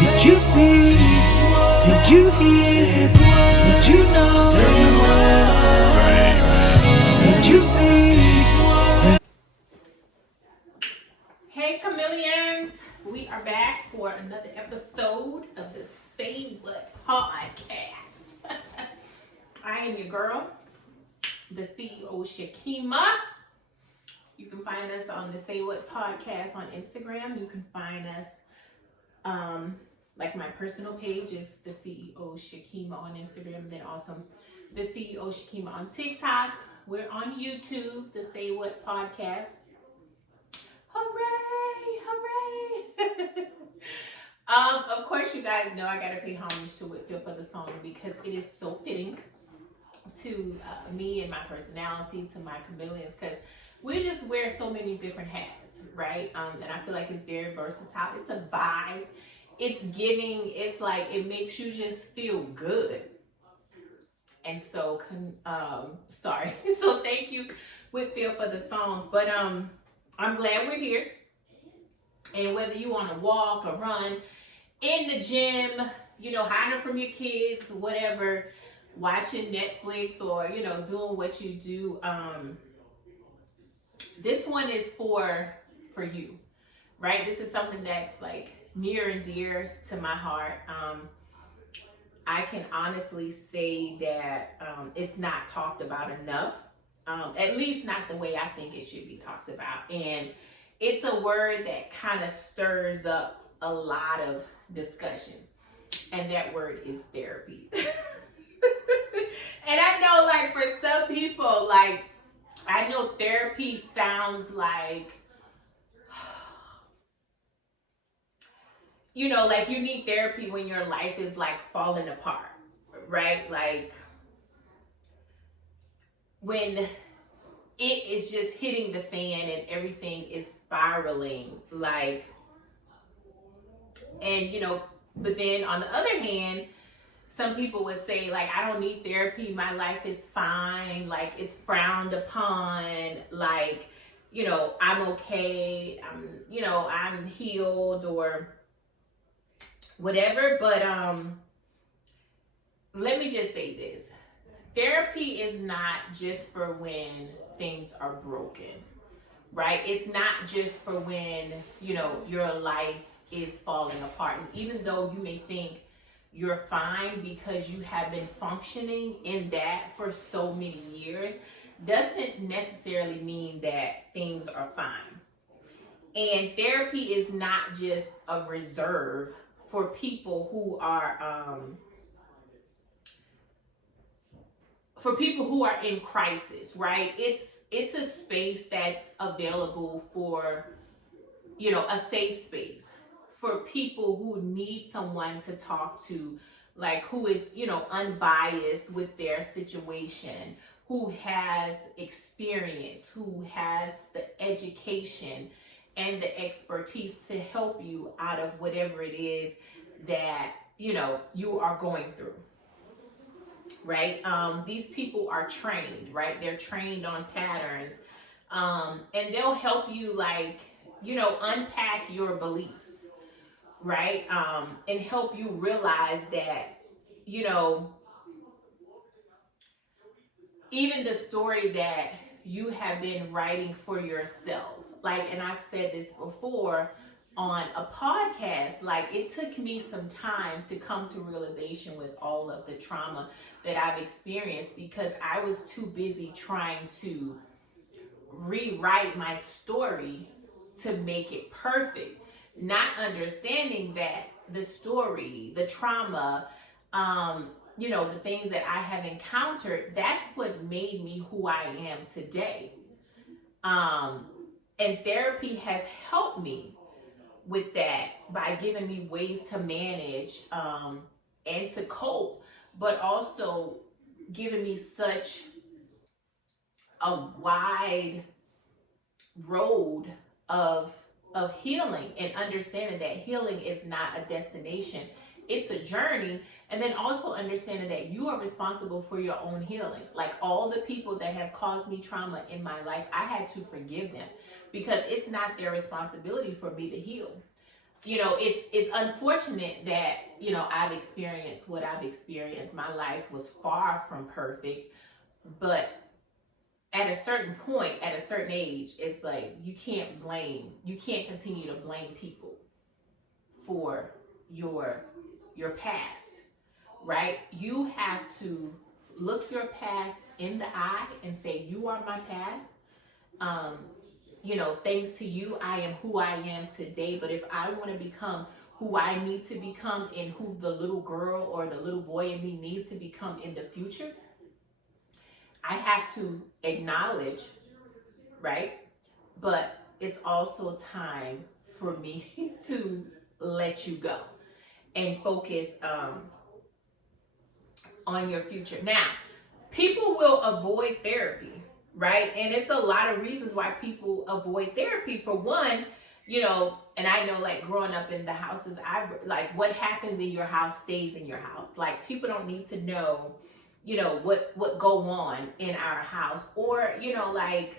Did you see? Did you hear? Did you know? Did you see? Hey Kimelons, we are back for another episode of the Say What podcast. I am your girl, the CEO Shakima. You can find us on the Say What podcast on Instagram. You can find us, like my personal page is the CEO Shakima on Instagram. Then also the CEO Shakima on TikTok. We're on YouTube, the Say What podcast. Hooray! Of course, you guys know I gotta pay homage to Whitfield for the song because it is so fitting to me and my personality, to my Kimelons, because we just wear so many different hats, right? And I feel like it's very versatile. It's a vibe. It's giving. It's like it makes you just feel good. And so, sorry. So thank you, Whitfield, for the song. But I'm glad we're here. And whether you want to walk or run in the gym, hiding from your kids, whatever, watching Netflix or, doing what you do, this one is for you, right? This is something that's like near and dear to my heart. I can honestly say that it's not talked about enough. At least not the way I think it should be talked about. And it's a word that kind of stirs up a lot of discussion. And that word is therapy. And I know, like, for some people, like, I know therapy sounds like, like you need therapy when your life is like falling apart, right? Like, when it is just hitting the fan and everything is spiraling, like, and but then on the other hand, some people would say, like, I don't need therapy, my life is fine, like it's frowned upon, like, I'm okay, I'm healed or whatever. But let me just say this. Therapy is not just for when things are broken, right? It's not just for when, your life is falling apart. And even though you may think you're fine because you have been functioning in that for so many years, doesn't necessarily mean that things are fine. And therapy is not just a reserve for people who are, in crisis, right? It's a space that's available for, a safe space for people who need someone to talk to, like who is, unbiased with their situation, who has experience, who has the education and the expertise to help you out of whatever it is that, you are going through. Right? These people are trained, right? They're trained on patterns. And they'll help you, like, unpack your beliefs, right? And help you realize that, even the story that you have been writing for yourself, like, and I've said this before on a podcast, like, it took me some time to come to realization with all of the trauma that I've experienced because I was too busy trying to rewrite my story to make it perfect, not understanding that the story, the trauma, the things that I have encountered, that's what made me who I am today. And therapy has helped me with that by giving me ways to manage and to cope, but also giving me such a wide road of healing and understanding that healing is not a destination, it's a journey. And then also understanding that you are responsible for your own healing. Like, all the people that have caused me trauma in my life, I had to forgive them because it's not their responsibility for me to heal. it's unfortunate that, I've experienced what I've experienced. My life was far from perfect, but at a certain point, at a certain age, it's like you can't continue to blame people for your past, right? You have to look your past in the eye and say, you are my past. Um, thanks to you, I am who I am today. But if I want to become who I need to become and who the little girl or the little boy in me needs to become in the future, I have to acknowledge, right? But it's also time for me to let you go and focus on your future. Now, people will avoid therapy, right? And it's a lot of reasons why people avoid therapy. For one, and I know, like, growing up in the houses, what happens in your house stays in your house. Like, people don't need to know, what go on in our house, or, like,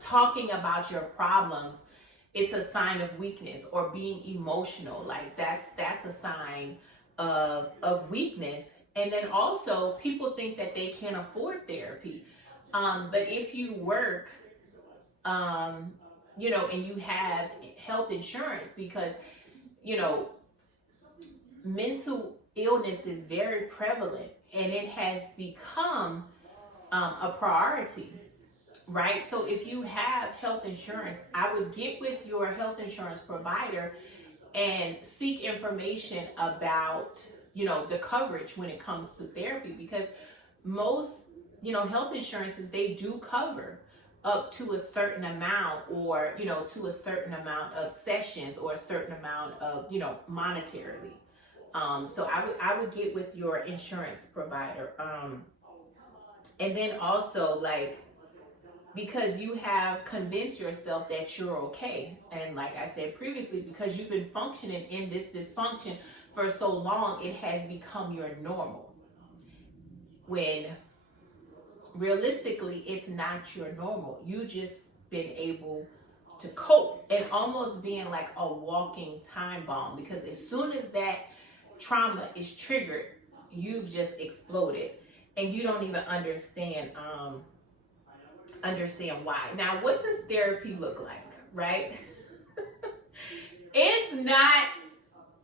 talking about your problems, it's a sign of weakness, or being emotional. Like, that's a sign of weakness. And then also, people think that they can't afford therapy. But if you work, and you have health insurance, because, mental illness is very prevalent and it has become a priority, right? So if you have health insurance, I would get with your health insurance provider and seek information about, the coverage when it comes to therapy, because most, health insurances, they do cover up to a certain amount, or, to a certain amount of sessions, or a certain amount of, monetarily. So I would get with your insurance provider. And then also, like, because you have convinced yourself that you're okay. And like I said previously, because you've been functioning in this dysfunction for so long, it has become your normal. When realistically, it's not your normal. You just been able to cope, and almost being like a walking time bomb, because as soon as that trauma is triggered, you've just exploded, and you don't even understand why. Now, what does therapy look like, right? It's not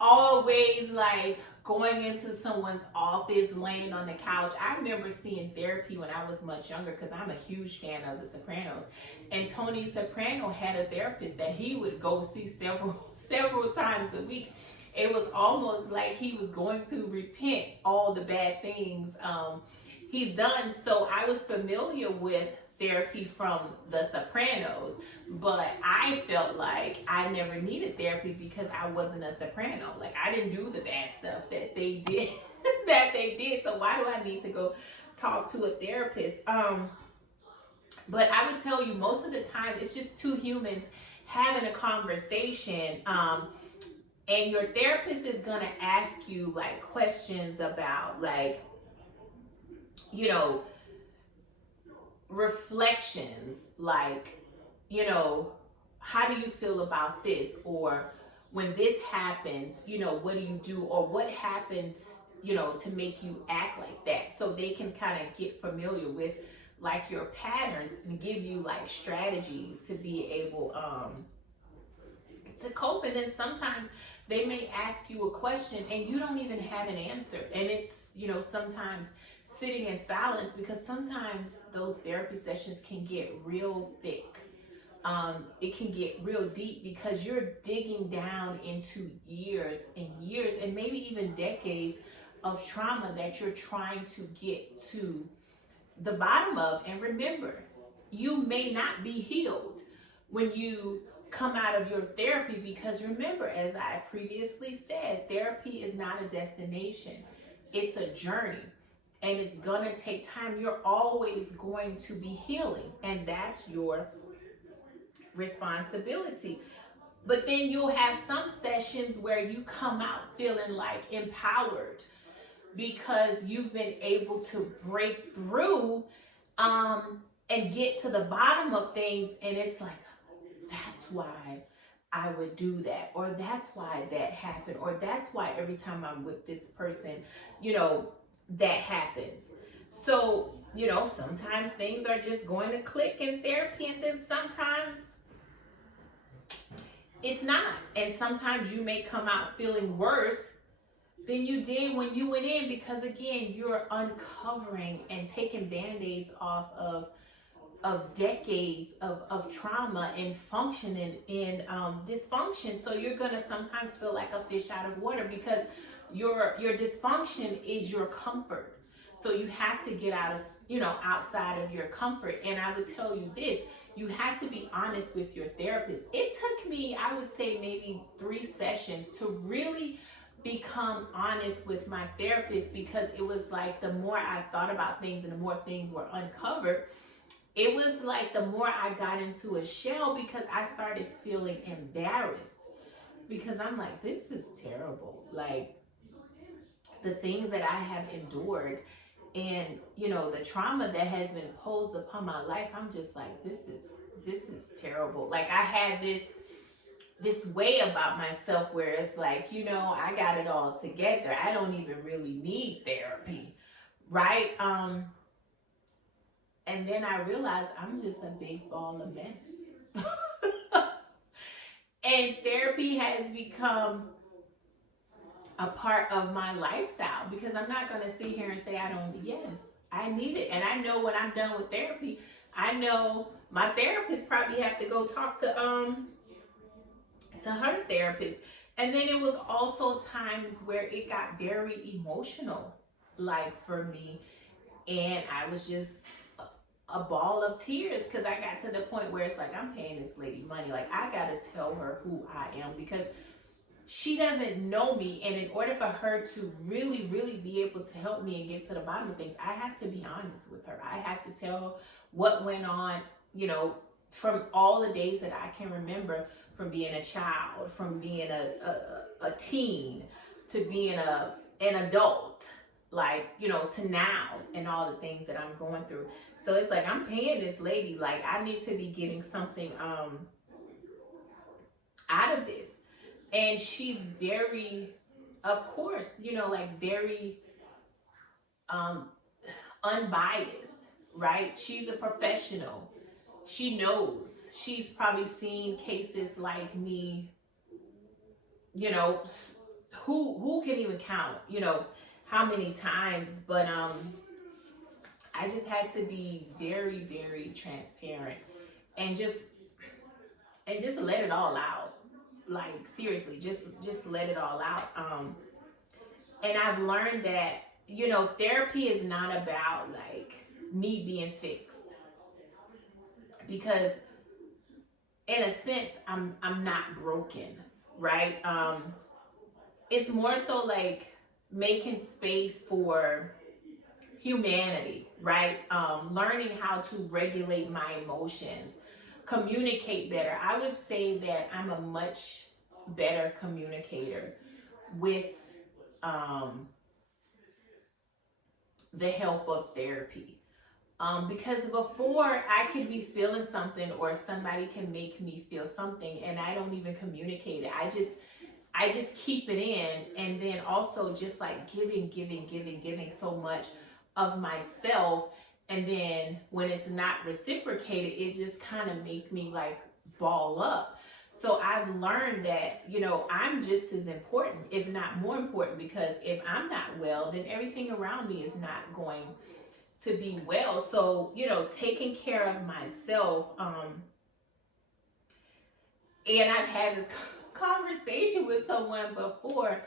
always like going into someone's office, laying on the couch. I remember seeing therapy when I was much younger, because I'm a huge fan of The Sopranos. And Tony Soprano had a therapist that he would go see several times a week. It was almost like he was going to repent all the bad things he's done. So I was familiar with therapy from The Sopranos, but I felt like I never needed therapy because I wasn't a soprano. Like, I didn't do the bad stuff that they did. So why do I need to go talk to a therapist? But I would tell you, most of the time, it's just two humans having a conversation. And your therapist is going to ask you, like, questions about, like, reflections, like, how do you feel about this? Or when this happens, what do you do? Or what happens, to make you act like that? So they can kind of get familiar with, like, your patterns, and give you, like, strategies to be able to cope. And then sometimes they may ask you a question and you don't even have an answer. And it's, sometimes sitting in silence, because sometimes those therapy sessions can get real thick. It can get real deep, because you're digging down into years and years, and maybe even decades of trauma that you're trying to get to the bottom of. And remember, you may not be healed when you come out of your therapy, because remember, as I previously said, therapy is not a destination. It's a journey. And it's going to take time. You're always going to be healing, and that's your responsibility. But then you'll have some sessions where you come out feeling like empowered, because you've been able to break through and get to the bottom of things. And it's like, that's why I would do that, or that's why that happened, or that's why every time I'm with this person, that happens. So, sometimes things are just going to click in therapy, and then sometimes it's not. And sometimes you may come out feeling worse than you did when you went in, because again, you're uncovering and taking band-aids off of decades of trauma and function and dysfunction. So you're gonna sometimes feel like a fish out of water, because your dysfunction is your comfort. So you have to get out of, outside of your comfort. And I would tell you this, you have to be honest with your therapist. It took me, I would say, maybe 3 sessions to really become honest with my therapist, because it was like the more I thought about things and the more things were uncovered, it was like the more I got into a shell, because I started feeling embarrassed, because I'm like, this is terrible. Like, the things that I have endured, and the trauma that has been imposed upon my life, I'm just like, this is terrible. Like, I had this way about myself where it's like, I got it all together, I don't even really need therapy, right? And then I realized I'm just a big ball of mess. And therapy has become a part of my lifestyle, because I'm not going to sit here and say I don't. Yes, I need it. And I know when I'm done with therapy, I know my therapist probably have to go talk to her therapist. And then it was also times where it got very emotional, like for me, and I was just a ball of tears, because I got to the point where it's like, I'm paying this lady money, like I gotta tell her who I am, because she doesn't know me. And in order for her to really, really be able to help me and get to the bottom of things, I have to be honest with her. I have to tell what went on, from all the days that I can remember, from being a child, from being a teen, to being an adult, like, to now, and all the things that I'm going through. So it's like, I'm paying this lady, like I need to be getting something out of this. And she's very, of course, like very unbiased, right? She's a professional. She knows. She's probably seen cases like me, who can even count, how many times. But I just had to be very, very transparent, and just let it all out. Like, seriously, just let it all out. And I've learned that, therapy is not about like me being fixed, because in a sense I'm not broken, right? It's more so like making space for humanity, right? Learning how to regulate my emotions, communicate better. I would say that I'm a much better communicator with the help of therapy. Because before, I could be feeling something, or somebody can make me feel something, and I don't even communicate it. I just keep it in, and then also just like giving so much of myself. And then when it's not reciprocated, it just kind of make me like ball up. So I've learned that, I'm just as important, if not more important, because if I'm not well, then everything around me is not going to be well. So, taking care of myself. And I've had this conversation with someone before,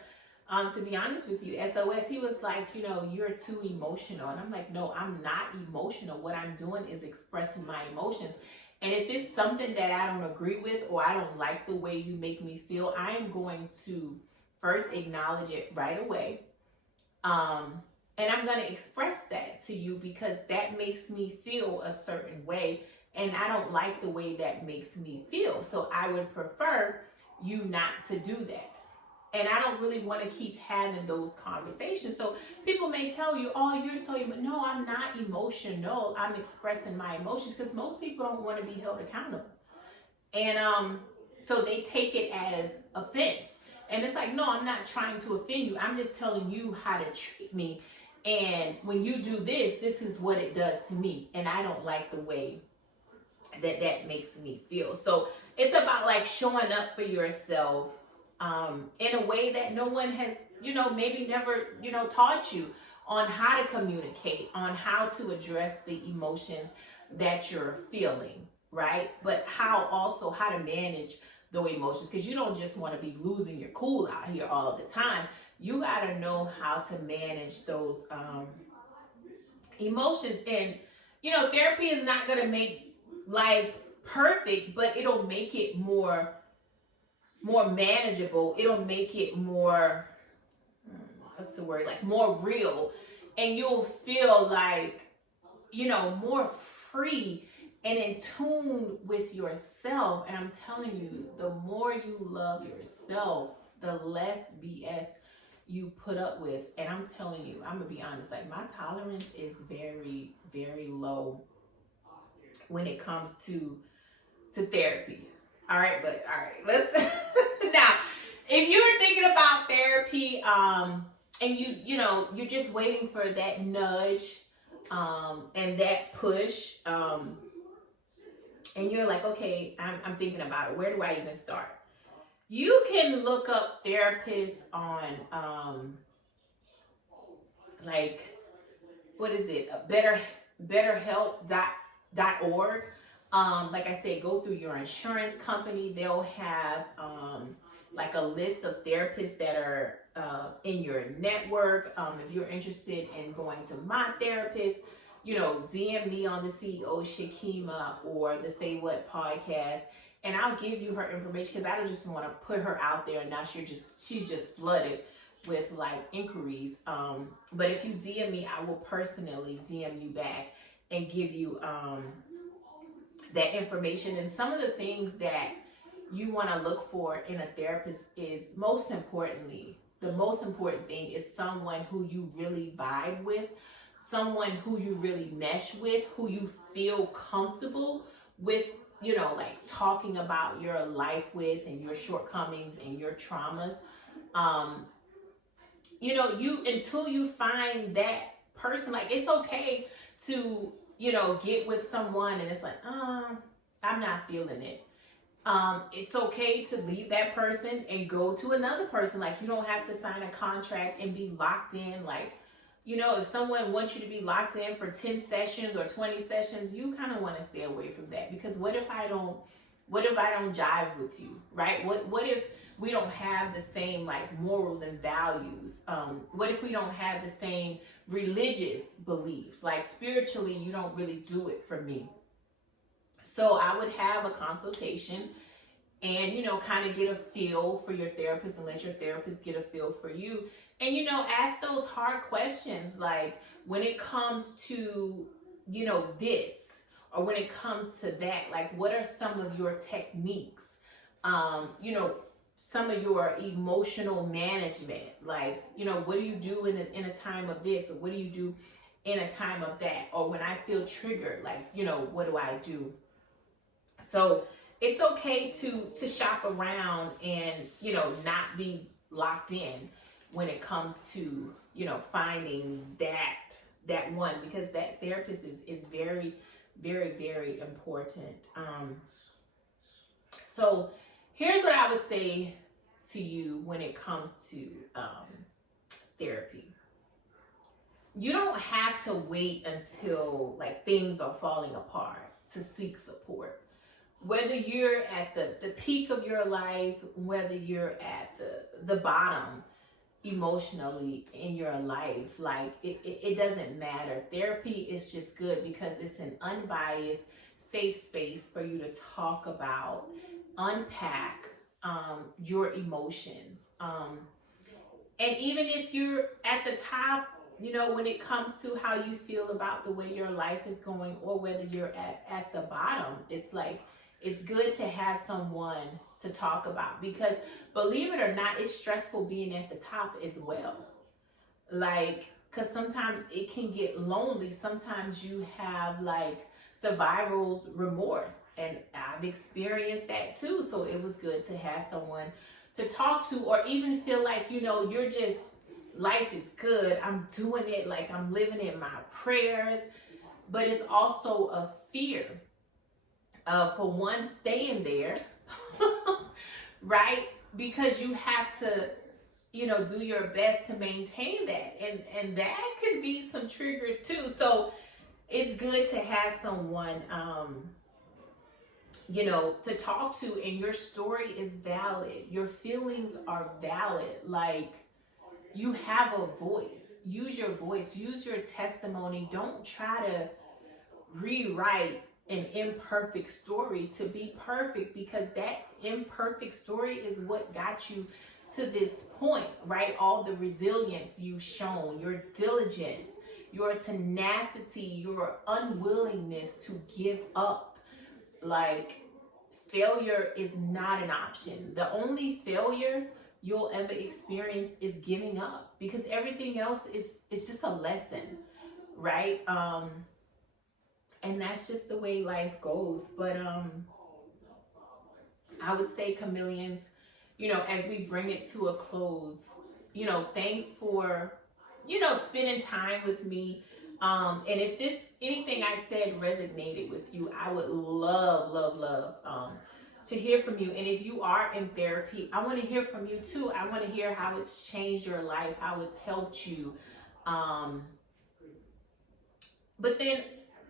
to be honest with you, SOS, he was like, you're too emotional. And I'm like, no, I'm not emotional. What I'm doing is expressing my emotions. And if it's something that I don't agree with, or I don't like the way you make me feel, I am going to first acknowledge it right away. And I'm going to express that to you, because that makes me feel a certain way. And I don't like the way that makes me feel. So I would prefer you not to do that. And I don't really want to keep having those conversations. So people may tell you, oh, you're so emotional. No, I'm not emotional. I'm expressing my emotions, because most people don't want to be held accountable. And So they take it as offense. And it's like, no, I'm not trying to offend you. I'm just telling you how to treat me. And when you do this, this is what it does to me. And I don't like the way that makes me feel. So it's about like showing up for yourself in a way that no one has, maybe never, taught you on how to communicate, on how to address the emotions that you're feeling, right? But how to manage the emotions, because you don't just want to be losing your cool out here all the time. You got to know how to manage those emotions. And therapy is not going to make life perfect, but it'll make it more manageable. It'll make it more, what's the word, like more real. And you'll feel like, more free and in tune with yourself. And I'm telling you, the more you love yourself, the less BS you put up with. And I'm telling you, I'm gonna be honest, like my tolerance is very, very low when it comes to therapy. All right, let's now, if you're thinking about therapy, and you're just waiting for that nudge, and that push, and you're like, okay, I'm thinking about it. Where do I even start? You can look up therapists on, like, what is it? BetterHelp.org. Like I said, go through your insurance company. They'll have like a list of therapists that are in your network. If you're interested in going to my therapist, DM me on the CEO Shakima or the Say What podcast, and I'll give you her information, because I don't just want to put her out there and now she's just flooded with like inquiries. But if you DM me, I will personally DM you back and give you that information. And some of the things that you want to look for in a therapist is, the most important thing is someone who you really vibe with, someone who you really mesh with, who you feel comfortable with, like talking about your life with, and your shortcomings and your traumas. Until you find that person, like it's okay to, get with someone and it's like, I'm not feeling it. It's okay to leave that person and go to another person. Like, you don't have to sign a contract and be locked in. Like, if someone wants you to be locked in for 10 sessions or 20 sessions, you kind of want to stay away from that, because what if I don't jive with you, right? What if we don't have the same like morals and values? What if we don't have the same religious beliefs? Like spiritually, you don't really do it for me. So I would have a consultation and, kind of get a feel for your therapist, and let your therapist get a feel for you. And, ask those hard questions, like when it comes to, this, or when it comes to that, like what are some of your techniques? Some of your emotional management, like, what do you do in a time of this, or what do you do in a time of that? Or when I feel triggered, like, what do I do? So it's okay to shop around and, not be locked in when it comes to, finding that one, because that therapist is very, very, very important. So here's what I would say to you when it comes to therapy. You don't have to wait until like things are falling apart to seek support. Whether you're at the peak of your life, whether you're at the bottom emotionally in your life, like it doesn't matter. Therapy is just good because it's an unbiased, safe space for you to talk about, unpack your emotions. And even if you're at the top, when it comes to how you feel about the way your life is going, or whether you're at the bottom, it's like, it's good to have someone to talk about, because believe it or not, it's stressful being at the top as well. Like, because sometimes it can get lonely. Sometimes you have like survivor's remorse, and I've experienced that too. So it was good to have someone to talk to, or even feel like, you're just, life is good, I'm doing it, like I'm living in my prayers. But it's also a fear for one, staying there, right? Because you have to, do your best to maintain that. And that could be some triggers too. So it's good to have someone, to talk to, and your story is valid. Your feelings are valid. Like, you have a voice. Use your voice. Use your testimony. Don't try to rewrite an imperfect story to be perfect, because that imperfect story is what got you to this point, right? All the resilience you've shown, your diligence, your tenacity, your unwillingness to give up. Like, failure is not an option. The only failure you'll ever experience is giving up, because everything else is just a lesson, right? And that's just the way life goes. But I would say, Kimelons, as we bring it to a close, thanks for, spending time with me. And if anything I said resonated with you, I would love to hear from you. And if you are in therapy, I want to hear from you too. I want to hear how it's changed your life, how it's helped you. But then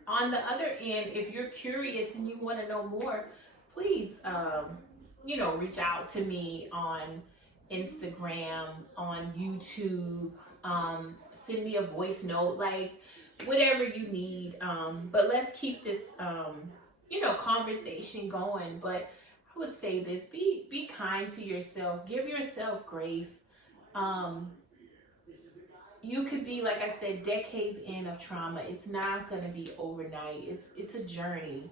on the other end, if you're curious and you want to know more, please, reach out to me on Instagram, on YouTube, send me a voice note, like whatever you need. But let's keep this, conversation going. But I would say this: be kind to yourself, give yourself grace. You could be, like I said, decades in of trauma. It's not going to be overnight. It's a journey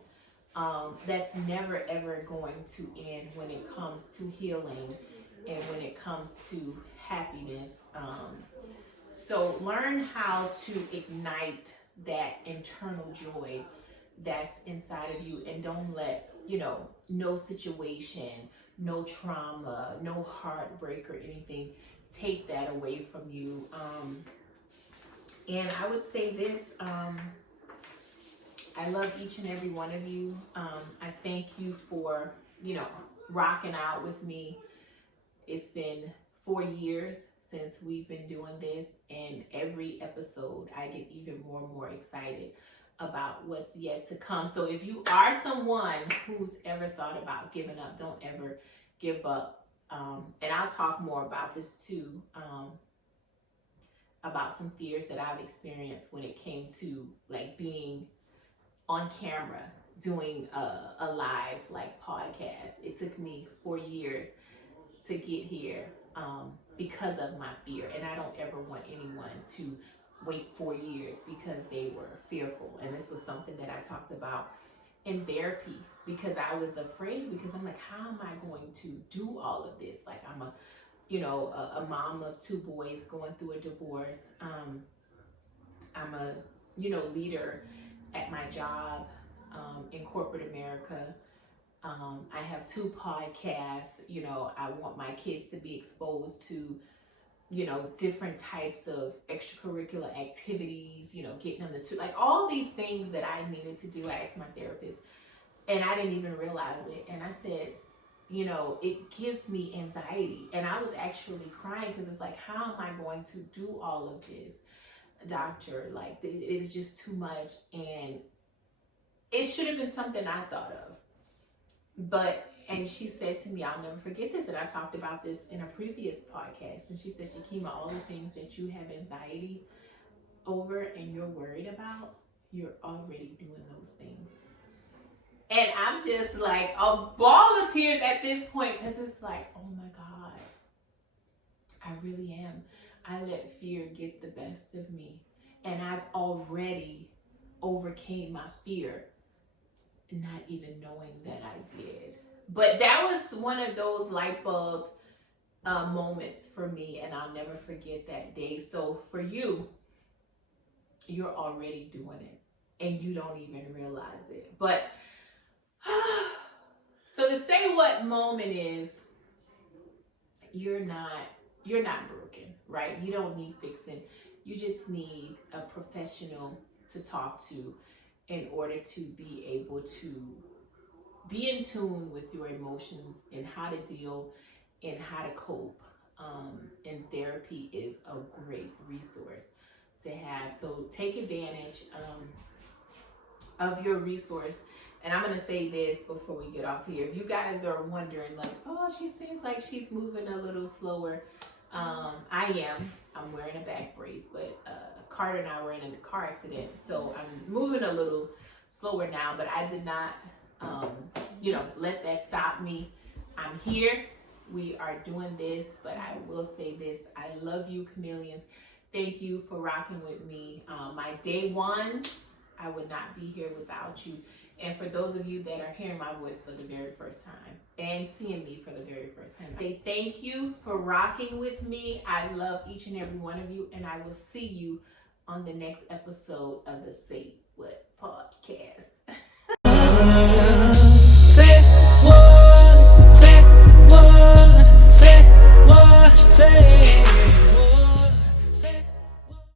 that's never ever going to end when it comes to healing and when it comes to happiness. So learn how to ignite that internal joy that's inside of you, and don't let, no situation, no trauma, no heartbreak or anything take that away from you. And I would say this, I love each and every one of you. I thank you for, rocking out with me. It's been 4 years since we've been doing this, and every episode I get even more and more excited about what's yet to come. So if you are someone who's ever thought about giving up, don't ever give up. And I'll talk more about this too, about some fears that I've experienced when it came to like being on camera, doing a live like podcast. It took me 4 years to get here because of my fear. And I don't ever want anyone to wait 4 years because they were fearful. And this was something that I talked about in therapy, because I was afraid, because I'm like, how am I going to do all of this? Like, I'm a mom of 2 boys going through a divorce. I'm a, leader at my job in corporate America. I have 2 podcasts. I want my kids to be exposed to, different types of extracurricular activities, getting them to, like, all these things that I needed to do. I asked my therapist, and I didn't even realize it. And I said, it gives me anxiety. And I was actually crying, because it's like, how am I going to do all of this, doctor? Like, it is just too much. And it should have been something I thought of. And she said to me, I'll never forget this, and I talked about this in a previous podcast. And she said, Shakima, all the things that you have anxiety over and you're worried about, you're already doing those things. And I'm just like a ball of tears at this point, because it's like, oh my God, I really am. I let fear get the best of me. And I've already overcame my fear, not even knowing that I did. But that was one of those light bulb moments for me, and I'll never forget that day. So for you, you're already doing it and you don't even realize it. But so the say what moment is, you're not broken, right? You don't need fixing. You just need a professional to talk to in order to be able to be in tune with your emotions and how to deal and how to cope. And therapy is a great resource to have. So take advantage of your resource. And I'm going to say this before we get off here. If you guys are wondering, like, oh, she seems like she's moving a little slower. I am. I'm wearing a back brace, but Carter and I were in a car accident. So I'm moving a little slower now, but I did not, let that stop me. I'm here. We are doing this, but I will say this. I love you, Kimelons. Thank you for rocking with me. My day ones, I would not be here without you. And for those of you that are hearing my voice for the very first time and seeing me for the very first time, I say thank you for rocking with me. I love each and every one of you, and I will see you on the next episode of the Say What podcast.